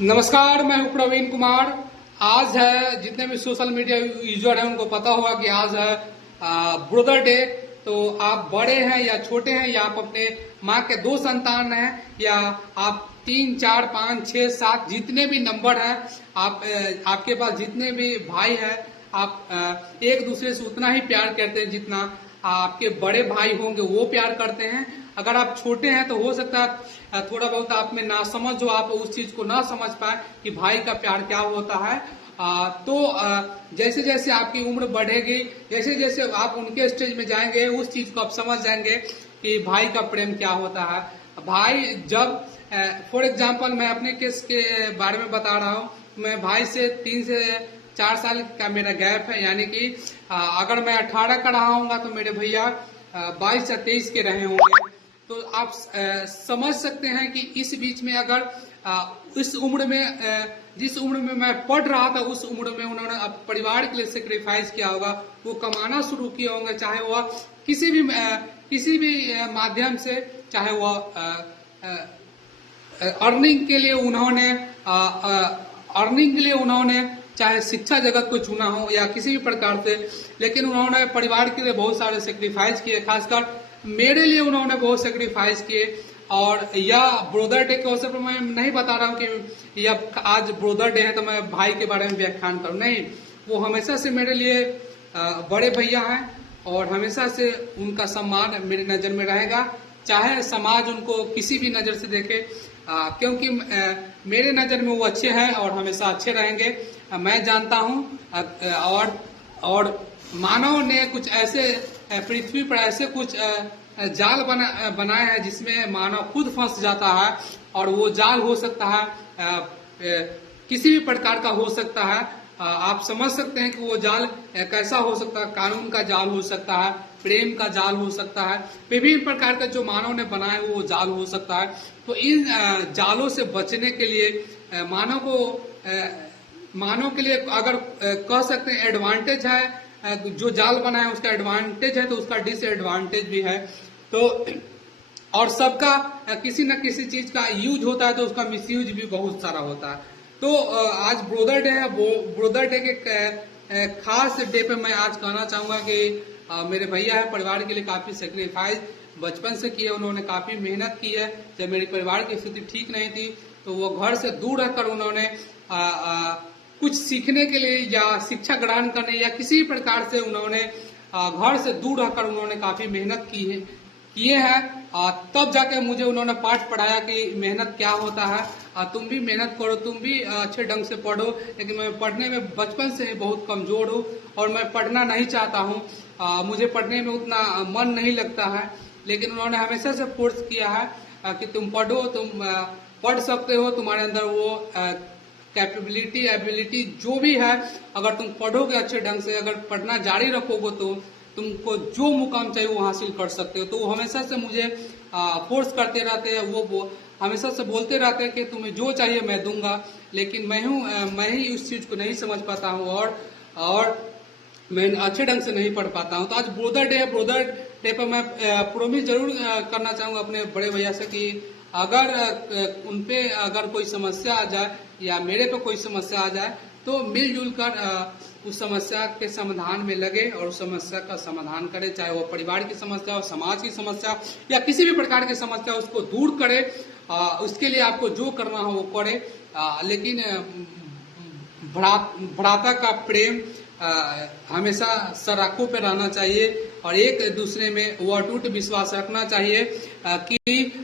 नमस्कार, मैं हूं प्रवीण कुमार। आज है, जितने भी सोशल मीडिया यूजर हैं उनको पता होगा कि आज है ब्रदर डे। तो आप बड़े हैं या छोटे हैं, या आप अपने माँ के दो संतान हैं, या आप 3, 4, 5, 6, 7 जितने भी नंबर हैं, आपके पास जितने भी भाई हैं, आप एक दूसरे से उतना ही प्यार करते हैं जितना आपके बड़े भाई होंगे वो प्यार करते हैं। अगर आप छोटे हैं तो हो सकता है थोड़ा बहुत आप में ना समझ हो, आप उस चीज को ना समझ पाए कि भाई का प्यार क्या होता है। जैसे जैसे आपकी उम्र बढ़ेगी, जैसे जैसे आप उनके स्टेज में जाएंगे, उस चीज को आप समझ जाएंगे कि भाई का प्रेम क्या होता है। भाई जब फॉर एग्जाम्पल मैं अपने केस के बारे में बता रहा हूँ। मैं भाई से 3 से 4 साल का मेरा गैप है, यानी कि अगर मैं 18 का रहा हूँ तो मेरे भैया 22 या 23 के रहे होंगे। तो आप समझ सकते हैं कि इस बीच में अगर इस उम्र में जिस उम्र में मैं पढ़ रहा था, उस उम्र में उन्होंने परिवार के लिए सेक्रीफाइस किया होगा। वो कमाना शुरू किए होंगे, चाहे वह किसी भी माध्यम से, चाहे वह अर्निंग के लिए उन्होंने चाहे शिक्षा जगत को चुना हो या किसी भी प्रकार से, लेकिन उन्होंने परिवार के लिए बहुत सारे सेक्रीफाइस किए। खासकर मेरे लिए उन्होंने बहुत सेक्रीफाइस किए। और यह ब्रदर डे के अवसर पर मैं नहीं बता रहा हूँ कि यह आज ब्रदर डे है तो मैं भाई के बारे में व्याख्यान करूँ, नहीं। वो हमेशा से मेरे लिए बड़े भैया हैं और हमेशा से उनका सम्मान मेरी नजर में रहेगा, चाहे समाज उनको किसी भी नजर से देखे, क्योंकि मेरे नजर में वो अच्छे हैं और हमेशा अच्छे रहेंगे। मैं जानता हूँ और मानव ने कुछ ऐसे पृथ्वी पर ऐसे कुछ जाल बनाए हैं जिसमें मानव खुद फंस जाता है। और वो जाल हो सकता है किसी भी प्रकार का हो सकता है। आप समझ सकते हैं कि वो जाल कैसा हो सकता है। कानून का जाल हो सकता है, प्रेम का जाल हो सकता है, विभिन्न प्रकार का जो मानव ने बनाए वो जाल हो सकता है। तो इन जालों से बचने के लिए मानव के लिए अगर कह सकते हैं एडवांटेज है, जो जाल बना है उसका एडवांटेज है तो उसका डिसएडवांटेज भी है। तो और सबका किसी न किसी चीज का यूज होता है तो उसका मिसयूज भी बहुत सारा होता है। तो आज ब्रदर डे है। ब्रदर डे के खास डे पे मैं आज कहना चाहूंगा कि मेरे भैया है, परिवार के लिए काफी सेक्रीफाइस बचपन से किए, उन्होंने काफी मेहनत की है। जब मेरी परिवार की स्थिति ठीक नहीं थी तो वो घर से दूर रहकर उन्होंने कुछ सीखने के लिए या शिक्षा ग्रहण करने या किसी प्रकार से उन्होंने घर से दूर रहकर उन्होंने काफी मेहनत किए हैं। तब जाके मुझे उन्होंने पाठ पढ़ाया कि मेहनत क्या होता है। तुम भी मेहनत करो, तुम भी अच्छे ढंग से पढ़ो। लेकिन मैं पढ़ने में बचपन से ही बहुत कमजोर हूँ और मैं पढ़ना नहीं चाहता हूँ। मुझे पढ़ने में उतना मन नहीं लगता है। लेकिन उन्होंने हमेशा से फोर्स किया है कि तुम पढ़ो, तुम पढ़ सकते हो, तुम्हारे अंदर वो कैपेबिलिटी एबिलिटी जो भी है, अगर तुम पढ़ोगे अच्छे ढंग से, अगर पढ़ना जारी रखोगे तो तुमको जो मुकाम चाहिए वो हासिल कर सकते हो। तो वो हमेशा से मुझे फोर्स करते रहते हैं। वो हमेशा से बोलते रहते हैं कि तुम्हें जो चाहिए मैं दूंगा। लेकिन मैं ही उस चीज को नहीं समझ पाता हूँ और मैं अच्छे ढंग से नहीं पढ़ पाता हूँ। तो आज ब्रदर डे है। ब्रदर डे पर मैं प्रोमिस जरूर करना चाहूंगा अपने बड़े भैया से कि अगर उनपे अगर कोई समस्या आ जाए या मेरे पे कोई समस्या आ जाए तो मिलजुल कर उस समस्या के समाधान में लगे और उस समस्या का समाधान करे। चाहे वो परिवार की समस्या हो, समाज की समस्या या किसी भी प्रकार की समस्या, उसको दूर करे। उसके लिए आपको जो करना हो वो करे। लेकिन भ्राता का प्रेम हमेशा सराखों पे रहना चाहिए और एक दूसरे में वो अटूट विश्वास रखना चाहिए कि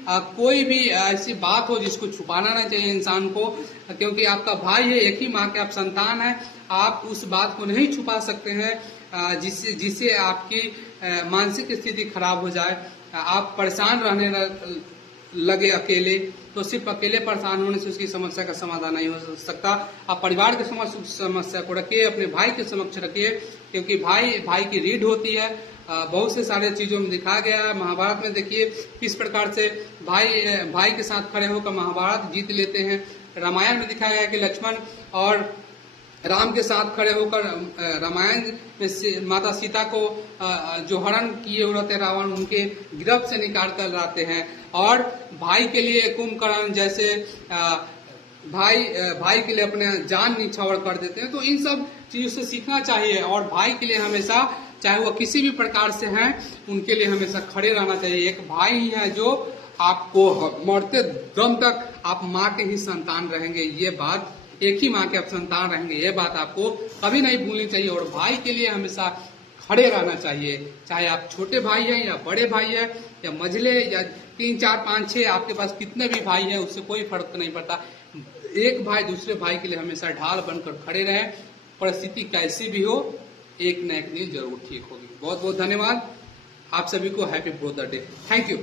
कोई भी ऐसी बात हो जिसको छुपाना नहीं चाहिए इंसान को, क्योंकि आपका भाई है, एक ही माँ के आप संतान हैं। आप उस बात को नहीं छुपा सकते हैं जिससे आपकी मानसिक स्थिति खराब हो जाए, आप परेशान रहने लगे अकेले। तो सिर्फ अकेले परेशान होने से उसकी समस्या का समाधान नहीं हो सकता। आप परिवार के समस्या को रखिए, अपने भाई के समक्ष रखिए, क्योंकि भाई की रीढ़ होती है। बहुत से सारे चीजों में दिखाया गया है। महाभारत में देखिए किस प्रकार से भाई के साथ खड़े होकर महाभारत जीत लेते हैं। रामायण में दिखाया गया कि लक्ष्मण और राम के साथ खड़े होकर रामायण में माता सीता को जो हरण किए हुए रहते रावण, उनके गिरफ्त से निकाल कर लाते हैं। और भाई के लिए कुंभकर्ण जैसे भाई के लिए अपने जान निछावर कर देते हैं। तो इन सब चीजों से सीखना चाहिए और भाई के लिए हमेशा, चाहे वो किसी भी प्रकार से हैं, उनके लिए हमेशा खड़े रहना चाहिए। एक भाई ही है जो आपको मरते दम तक आप माँ के ही संतान रहेंगे, ये बात, एक ही माँ के आप संतान रहेंगे, ये बात आपको कभी नहीं भूलनी चाहिए। और भाई के लिए हमेशा खड़े रहना चाहिए, चाहे आप छोटे भाई हैं या बड़े भाई हैं या मझले या 3 4 5 6 आपके पास कितने भी भाई हैं, उससे कोई फर्क नहीं पड़ता। एक भाई दूसरे भाई के लिए हमेशा ढाल बनकर खड़े रहे, परिस्थिति कैसी भी हो, एक न एक दिन जरूर ठीक होगी। बहुत बहुत धन्यवाद आप सभी को। Happy brother day. Thank you.